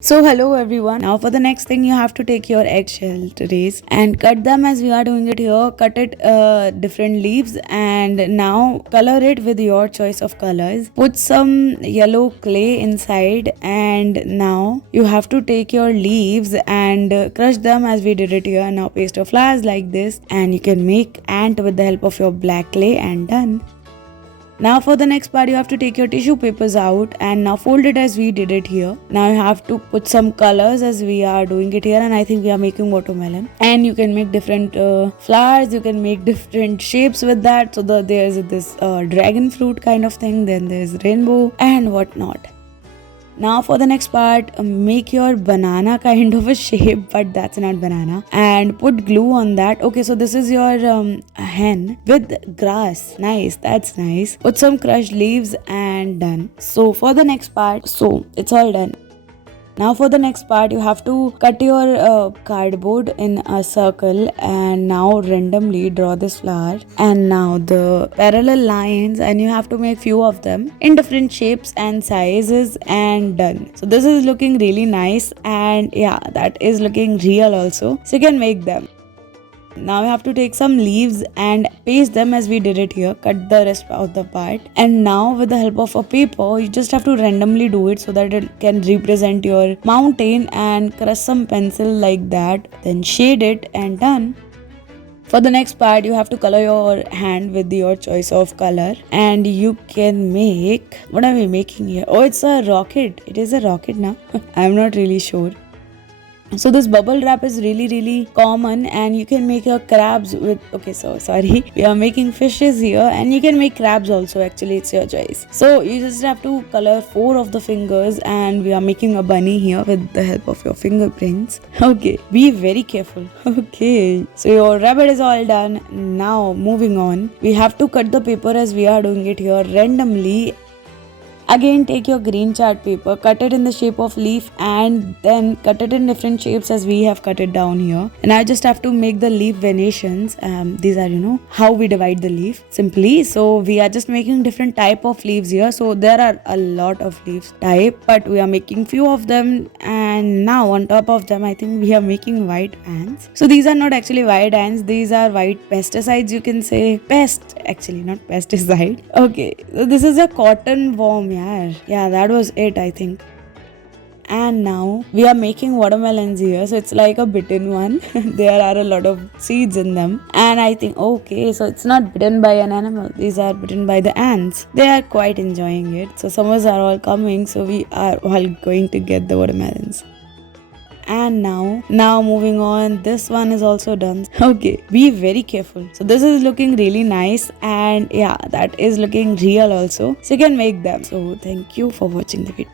So hello everyone. Now for the next thing you have to take your eggshell trays and cut them as we are doing it here. Cut it different leaves and now color it with your choice of colors. Put some yellow clay inside and now you have to take your leaves and crush them as we did it here. Now paste your flowers like this and you can make ant with the help of your black clay and done. Now for the next part you have to take your tissue papers out and now fold it as we did it here. Now you have to put some colors as we are doing it here, and I think we are making watermelon. And you can make different flowers, you can make different shapes with that. So there's this dragon fruit kind of thing, then there's rainbow and whatnot. Now for the next part, make your banana kind of a shape, but that's not banana, and put glue on that. Okay, so this is your hen with grass. Nice, that's nice. Put some crushed leaves and done. So for the next part, so it's all done. Now for the next part you have to cut your cardboard in a circle and now randomly draw this flower and now the parallel lines, and you have to make few of them in different shapes and sizes and done. So this is looking really nice, and yeah, that is looking real also, so you can make them. Now you have to take some leaves and paste them as we did it here. Cut the rest of the part, and now with the help of a paper you just have to randomly do it so that it can represent your mountain, and crush some pencil like that, then shade it and done. For the next part you have to color your hand with your choice of color, and you can make, what are we making here? Oh, it's a rocket. It is a rocket now. I'm not really sure. So this bubble wrap is really common, and you can make your crabs with, okay, so sorry, we are making fishes here, and you can make crabs also. Actually, it's your choice. So you just have to color 4 of the fingers, and we are making a bunny here with the help of your fingerprints. Okay, be very careful. Okay, so your rabbit is all done. Now moving on, we have to cut the paper as we are doing it here randomly. Again, take your green chart paper, cut it in the shape of leaf, and then cut it in different shapes as we have cut it down here. And I just have to make the leaf venations. These are, how we divide the leaf simply. So we are just making different type of leaves here. So there are a lot of leaves type, but we are making few of them. And now on top of them, I think we are making white ants. So these are not actually white ants. These are white pesticides, you can say. Pest, actually, not pesticide. Okay, so this is a cotton worm. Yeah, that was it, I think. And now we are making watermelons here, so it's like a bitten one. There are a lot of seeds in them, and I think, okay, so it's not bitten by an animal, these are bitten by the ants. They are quite enjoying it. So summers are all coming, so we are all going to get the watermelons. And now moving on, this one is also done. Okay, be very careful. So this is looking really nice, and yeah, that is looking real also, so you can make them. So thank you for watching the video.